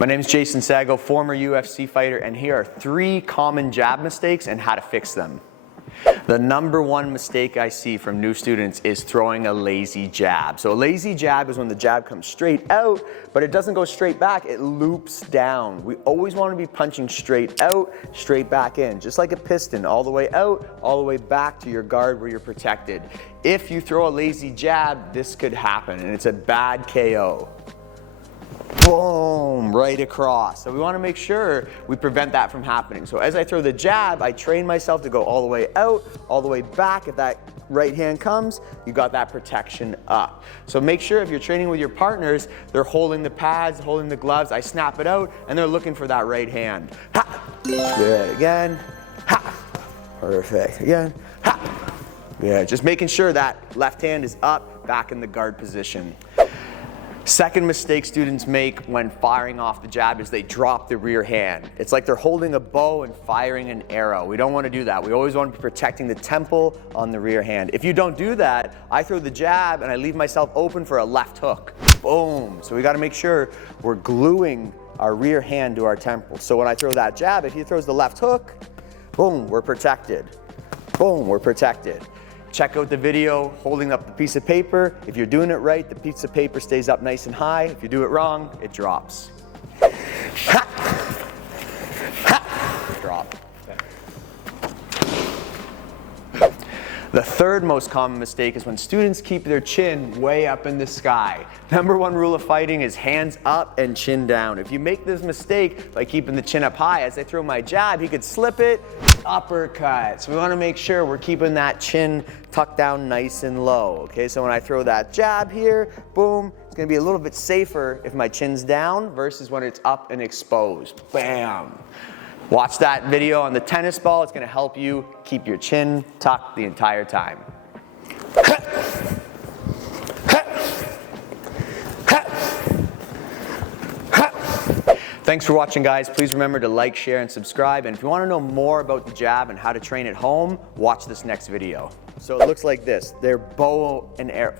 My name is Jason Sago, former UFC fighter, and here are 3 common jab mistakes and how to fix them. The number one mistake I see from new students is throwing a lazy jab. So a lazy jab is when the jab comes straight out, but it doesn't go straight back, it loops down. We always want to be punching straight out, straight back in, just like a piston, all the way out, all the way back to your guard where you're protected. If you throw a lazy jab, this could happen, and it's a bad KO. Boom, right across. So we want to make sure we prevent that from happening. So as I throw the jab, I train myself to go all the way out, all the way back. If that right hand comes, you got that protection up. So make sure if you're training with your partners, they're holding the pads, holding the gloves. I snap it out, and they're looking for that right hand. Ha! Good, again. Ha! Perfect, again. Ha! Yeah, just making sure that left hand is up, back in the guard position. Second mistake students make when firing off the jab is they drop the rear hand. It's like they're holding a bow and firing an arrow. We don't want to do that. We always want to be protecting the temple on the rear hand. If you don't do that, I throw the jab and I leave myself open for a left hook. Boom. So we got to make sure we're gluing our rear hand to our temple. So when I throw that jab, if he throws the left hook, boom, we're protected. Boom, we're protected. Check out the video holding up the piece of paper. If you're doing it right, the piece of paper stays up nice and high. If you do it wrong, it drops. Ha! Ha! Drop. The third most common mistake is when students keep their chin way up in the sky. Number one rule of fighting is hands up and chin down. If you make this mistake by keeping the chin up high, as I throw my jab, he could slip it, uppercut. So we want to make sure we're keeping that chin tucked down nice and low. Okay, so when I throw that jab here, boom, it's going to be a little bit safer if my chin's down versus when it's up and exposed. Bam. Watch that video on the tennis ball. It's going to help you keep your chin tucked the entire time. Thanks for watching, guys. Please remember to like, share, and subscribe. And if you want to know more about the jab and how to train at home, watch this next video. So it looks like this. They're bow and arrow.